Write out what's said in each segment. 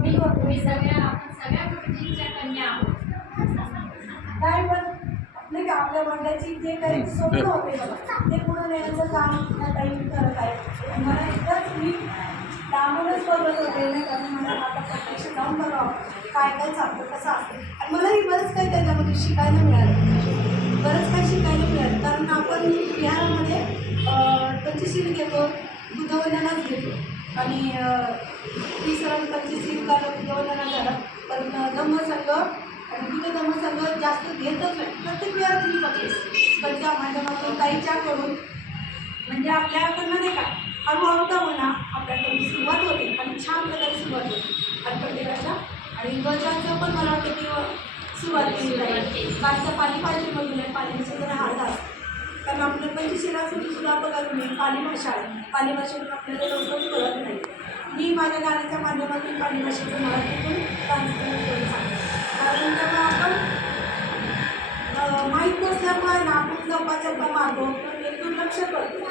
मी मी सगळ्या आपण सगळ्या गुरुजींच्या कन्या आहोत. नाही पण नाही का आपल्या मंडळाची जे काही स्वप्न होते ते पूर्ण नेण्याचं काम ताई करत आहे मला एकदाच मी लांबूनच बघत होते नाही मला आता प्रत्यक्ष जाऊन बघावं काय काय चालतं कसं असतं. आणि मलाही बरंच काही त्याच्यामध्ये शिकायला मिळालं. बरंच काही शिकायला मिळालं. कारण आपण बिहारामध्ये अं, पंचशील घेतो बुद्धवंदनाच घेतो. आणि तिसरा पंचशील झालं बुद्धवंदना झालं. पण धम्मसंघ आणि बुद्ध धम्मसंघ जास्त घेतच नाही. प्रत्येक वेळा तुम्ही बघतेस पण त्या माध्यमातून ताईच्याकडून म्हणजे आपल्याकडनं नाही का हळूहळू का म्हणा आपल्याकडून सुरुवात होते आणि छान प्रकारे सुरुवात होते. आणि प्रत्येकाच्या आणि गजाचं पण मला वाटतं की सुरुवात केली कारण त्या पालीभाषेमधून आहे. पालीभाषेचा जरा हार्ड असतो कारण आपल्या असं सुद्धा बघा तुम्ही पाली भाषा आहे पाली भाषेतून आपल्याला लवकर कळत नाही. मी माझ्या गाण्याच्या माध्यमातून पाली भाषेचं मराठीतून ट्रान्सलेट करून सांगते. कारण तेव्हा आपण माहीत नसल्यामुळे ना आपण गप्पा चप्पा मारतो पण एक दुर्लक्ष करतो.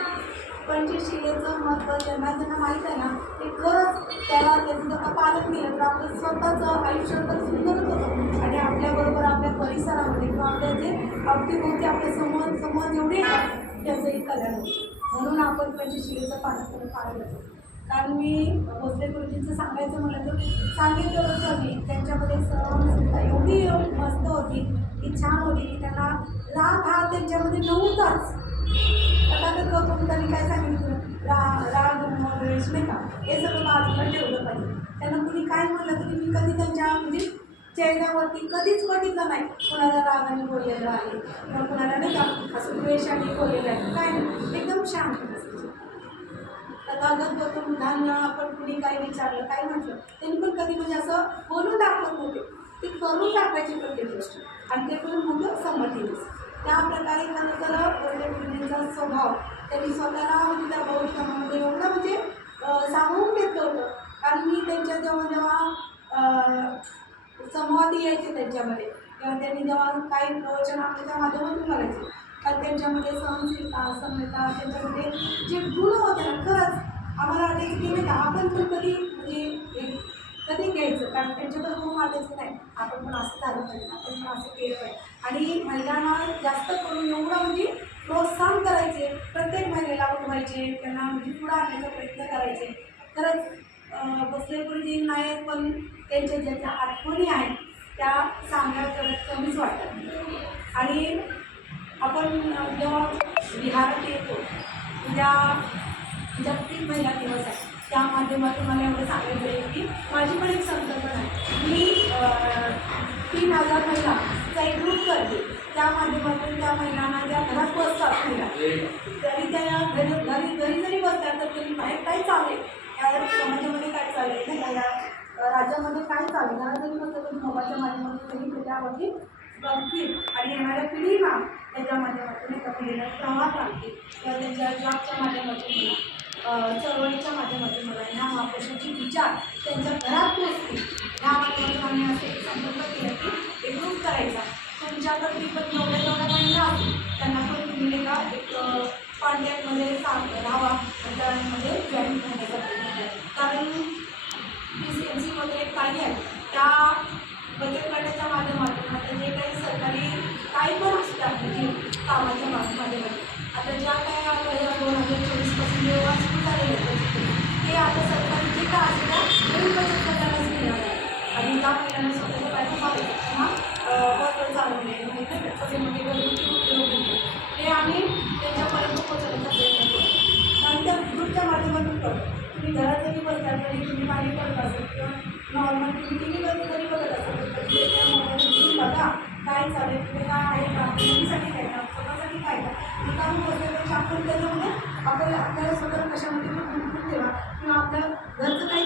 पंचशिलेचं महत्त्व ज्यांना ज्यांना माहीत आहे ना ते खरंच त्याला त्याचं जर पालन केलं तर आपलं स्वतःचं आयुष्य तर सुंदरच होतं. आणि आपल्याबरोबर आपल्या परि जे अवतीभोवती आपले समोर समोर एवढे त्याचंही कल्याण होतं म्हणून आपण पंचशिलेचं पालन करून फार कारण मी भोसले गुरुजींचं सांगायचं म्हटलं तर सांगितलं होतं मी त्यांच्यामध्ये सहनशीलता एवढी मस्त होती की छान होती की त्यांना राग हा त्यांच्यामध्ये नव्हताच. तथागत गौतम त्यांनी काय सांगितलं रा राग द्वेष नाही का? हे सगळं बाजूला ठेवलं पाहिजे. त्यांना कुणी काय म्हणलं तरी मी कधी त्यांच्या म्हणजे चेहऱ्यावरती कधीच बघितलं नाही. कुणाला रागाने बोललेलं आहे. किंवा कुणाला नाही का असं द्वेषाने बोललेलं आहे. काय नाही. एकदम शांत तथागत गौतम बुद्धांना आपण कुणी काय विचारलं काय म्हटलं त्यांनी पण कधी म्हणजे असं बोलून दाखवत नव्हते. ते करून टाकायची प्रत्येक गोष्ट. आणि ते पण मुलं संमतीनेच त्या प्रकारे खरं तर वडले गुरुजींचा स्वभाव त्यांनी स्वतःला म्हणजे त्या बौद्धमध्ये एवढं म्हणजे सांगून घेतलं होतं. कारण मी त्यांच्या जेव्हा जेव्हा संवादी यायचे त्यांच्यामध्ये. किंवा त्यांनी जेव्हा काही प्रवचन आपल्या माध्यमातून करायचे कारण त्यांच्यामध्ये सहनशीलता समता त्यांच्यामध्ये जे गुण होते ना खरंच आम्हाला वाटायचं की नाही का आपण पण कधी म्हणजे कधी घ्यायचं? कारण त्यांच्याबरोबर गुण वाटायचं नाही. आपण पण असं झालं पाहिजे आपण पण असं केलं पाहिजे. आणि महिलांना जास्त करून एवढं म्हणजे प्रोत्साहन करायचे प्रत्येक महिलेला उठवायचे त्यांना म्हणजे पुढं आणण्याचा प्रयत्न करायचे. खरंच अं, भोसले गुरुजी पण त्यांच्या ज्याच्या आठवणी आहेत त्या सांगायला करत कमीच वाटतात. आणि आपण जेव्हा बिहारात येतो उद्या जागतिक महिला दिवस आहे त्या माध्यमातून मला एवढं सांगायचं आहे की माझी पण एक संकल्पना आहे. मी तीन हजार महिलाचा एक ग्रुप करते. त्या माध्यमातून त्या महिलांना ज्या घरात बसतात महिला तरी त्या घरी घरी घरी जरी बसतात तर तुम्ही बाहेर काय चालेल या समाजामध्ये काय चालेल राज्यामध्ये काय चालणार घरात मग त्याच्या तरी मोबाईलच्या माध्यमातून त्याच्यावरती बघतील. आणि येणाऱ्या पिढीला त्याच्या माध्यमातून एका पिढीला प्रवाह लागतील किंवा त्यांच्या जॉबच्या माध्यमातून मला चळवळीच्या माध्यमातून म्हणा ह्या विचार त्यांच्या घरात पोचतील ह्या माध्यमातून आम्ही असे एक संकल्प केला की एक करायचा. तुमच्याकडे पण जेवढ्या जेवढ्या महिला त्यांना पण तुम्ही का एक कॉन्टॅक्टमध्ये सांग राहावा. आणि त्यामध्ये जॉईन करण्याचा प्रयत्न करा. कारण पी सी एम सीमध्ये एक काही आहे त्या बचत गटाच्या माध्यमातून आता जे काही सरकारी काही पण असते आपली जी कामाच्या मा- माध्यमातून आता ज्या काही आता या दोन हजार चोवीसपासून जेव्हा सुरू झालेले बचत गट, ते आता सरकारी जे काय असेल त्या नवीन बचत गटालाच मिळणार आहे आणि त्या महिलांना स्वतःच्या पायाचा पाहिजे किंवा हॉटेल चालवणे म्हणजे नाही का, छोटे मोठे घरगुती उद्योग धंदे, हे आम्ही त्यांच्यापर्यंत पोहोचवण्याचा प्रयत्न करतो कारण त्या ग्रुपच्या माध्यमातून करतो तुम्ही घरात जरी बसता तरी तुम्ही पाणी करत असेल किंवा नॉर्मल तुम्ही टी व्ही जरी बघत असाल तर त्या मोबाईल बघा काय चालेल कुठे काय आहे का मुलीसाठी काय का स्वतःसाठी काय का रिकामी बसल्यापेक्षा आपण त्याच्यामध्ये आपल्याला आपल्याला स्वतःला कशामध्ये पण गुंतवून ठेवा किंवा आपल्या घरचं काही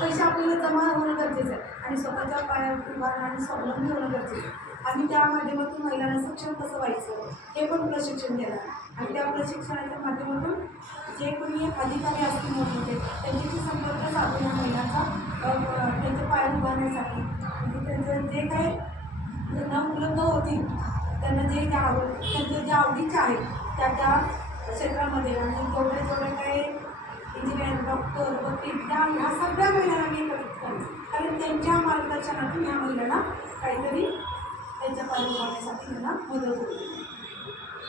पैसे आपल्याला जमा होणं गरजेचं आहे. आणि स्वतःच्या पायावर उभा आणि स्वावलंबी होणं गरजेचं आहे. आम्ही त्या माध्यमातून महिलांना सक्षम कसं व्हायचं हे पण प्रशिक्षण देणार. आणि त्या प्रशिक्षणाच्या माध्यमातून जे कोणी अधिकारी असतील मोठमोठे त्यांच्याशी संपर्क साधून या महिलांचा त्यांच्या त्यांचे पाय उभारण्यासाठी. म्हणजे त्यांचं जे काही त्यांना उपलब्ध होतील त्यांना जे त्या आवड त्यांच्या ज्या आवडीच्या आहेत त्या त्या क्षेत्रामध्ये. आणि जेवढे जेवढे काही इंजिनियर डॉक्टर वकील त्या ह्या सगळ्या महिलांना मी एकत्रित करायचं मार्गदर्शनातून या महिलांना काहीतरी त्यांच्या पाणी होण्यासाठी त्यांना मदत होईल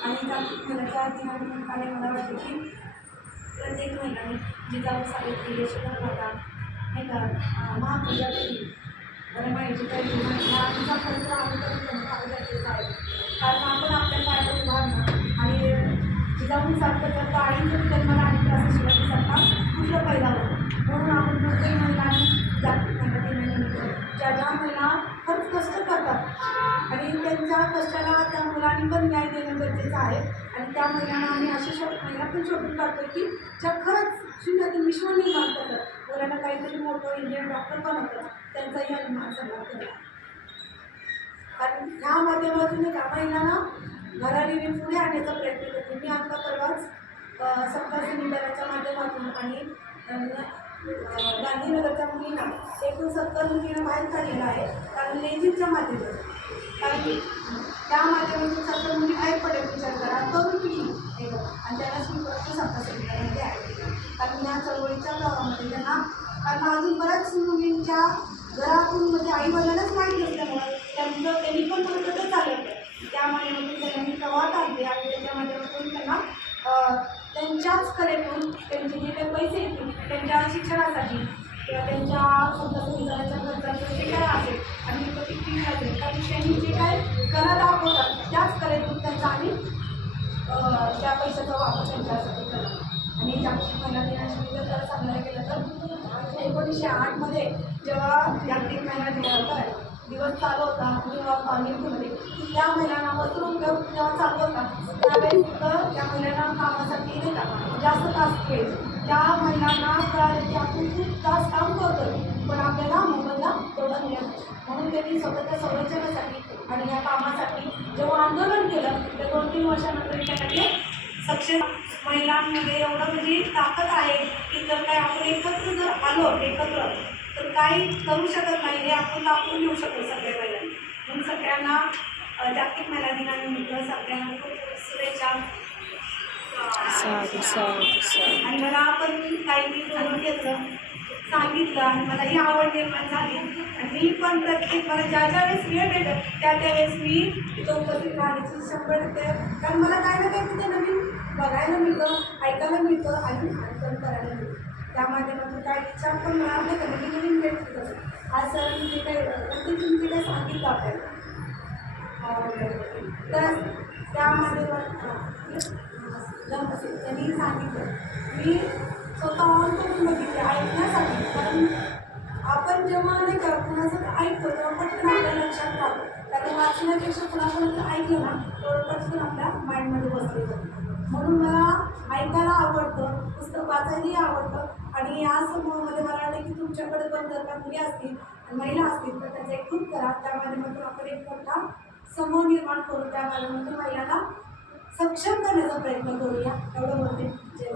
आणि जागतिक महिलाच्या दिनानिमित्ताने मला वाटतं की प्रत्येक महिलाने जिजाऊ सावित्री यशोधर माता नाही का महापूजा केली रमाईची पहिली महिला आमचा खर्च आम्ही करून गरजेचं आहे. कारण आपण आपल्या पायावर उभारणं आणि जिजाऊंसारखं जर काही जर जन्माला आणि असं शिवाजीसारखा म्हणून आपण प्रत्येक महिलांनी जागतिक महिला दिनानिमित्त ज्या ज्या महिला खरंच कष्ट करतात आणि त्यांच्या कष्टाला त्या मुलांनी पण न्याय देणं गरजेचं आहे आणि त्या महिलांना आम्ही अशा शो महिला पण शोधून काढतो की ज्या खरंच शून्यातून विश्व निर्माण करतात मुलांना काहीतरी मोठं इंडियन डॉक्टर बनवतात त्यांचाही अभिमान सन्मान केला कारण ह्या माध्यमातून त्या महिलांना घराने पुढे आणण्याचा प्रयत्न करते मी आता परवाच अ, सप्ताह सेमिनाराच्या माध्यमातून आणि गांधीनगरच्या मुलींना एकूण सत्तर मुलींना बाहेर काढलेलं आहे. कारण लेझिमच्या माध्यमातून. कारण त्या माध्यमातून सत्तर मुली बाहेर पडेल विचार करा. तरुण पिढी आणि त्यांना मी सत्ता सप्ताह आहे. कारण या चळवळीच्या गावामध्ये त्यांना कारण अजून बऱ्याच मुलींच्या घरातून म्हणजे आई वडिलांनाच माहीत नसल्यामुळे त्यांचं त्यांनी पण थोडं चालवलं त्या माध्यमातून त्यांना मी प्रवाहात आणते आणि त्याच्या माध्यमातून त्यांना त्यांच्याच कलेतून त्यांची जे पैसे येतील त्यांच्या शिक्षणासाठी. किंवा त्यांच्या स्वतःच्या सुविधाच्या खर्चाचं जे काय असेल आणि विकसित असेल कारण त्यांनी जे काय कला दाखवतात त्याच कलेतून त्यांचा आम्ही त्या पैशाचा वापर त्यांच्यासाठी करतो आणि जागतिक महिला दिनानिमित्त जर सांगायला गेलं तर एकोणीसशे आठमध्ये जेव्हा जागतिक महिला दिनाचा दिवस चालू होता किंवा कॉलेजमध्ये त्या महिलांना वस्त्र उपयोग जेव्हा चालू होता. त्यावेळेस तर त्या महिलांना कामासाठी नाही का जास्त तास घ्यायचे त्या महिलांना कळालं की आपण खूप तास काम करतोय पण आपल्याला मोबदला तेवढा मिळत म्हणून त्यांनी स्वतःच्या संरक्षणासाठी आणि या कामासाठी जेव्हा आंदोलन केलं तर दोन तीन वर्षानंतर त्यामध्ये सक्षम महिलांमध्ये एवढं म्हणजे ताकद आहे की जर काय आपण एकत्र जर आलो एकत्र तर काही करू शकत नाही हे आपण दाखवून घेऊ शकतो सगळ्या महिलांनी म्हणून सगळ्यांना जागतिक महिला दिनानिमित्त सगळ्यांना खूप शुभेच्छा. साधू साधू साधू आणि मला आपण काही मी बोलून घेतलं सांगितलं आणि मला ही आवड निर्माण झाली. आणि मी पण प्रत्येक मला ज्या ज्या वेळेस वेळ भेटत त्या त्यावेळेस मी तिथं उपस्थित राहण्याची शंभर टक्के कारण मला काय ना काय तिथे नवीन बघायला मिळतं ऐकायला मिळतं आणि पण करायला मिळतं. त्या माध्यमातून काय विचार पण मला नाही का नवीन नवीन भेटतं आज सर मी काय म्हणजे प्रत्येक तुम्ही काय सांगितलं आपल्याला? तर त्या माध्यमात जमत असेल त्यांनी सांगितलं मी स्वतः ऑन करून बघितले ऐकण्यासाठी कारण आपण जेव्हा नाही का कुणाचं ऐकतो तेव्हा पटकन आपल्या लक्षात राहतो कारण वाचण्यापेक्षा कुणाकडून ऐकलं ना तेवढं पटकन आपल्या माइंडमध्ये बसलेलं म्हणून मला ऐकायला आवडतं पुस्तक वाचायलाही आवडतं आणि या समूहामध्ये मला वाटतं की तुमच्याकडे पण जर का मुली असतील महिला असतील तर त्याचा एक खूप करा. त्या माध्यमातून आपण एक मोठा समूह निर्माण करू. त्या माध्यमातून महिलांना सक्षम करण्याचा प्रयत्न करूया. एवढं बोलते. जय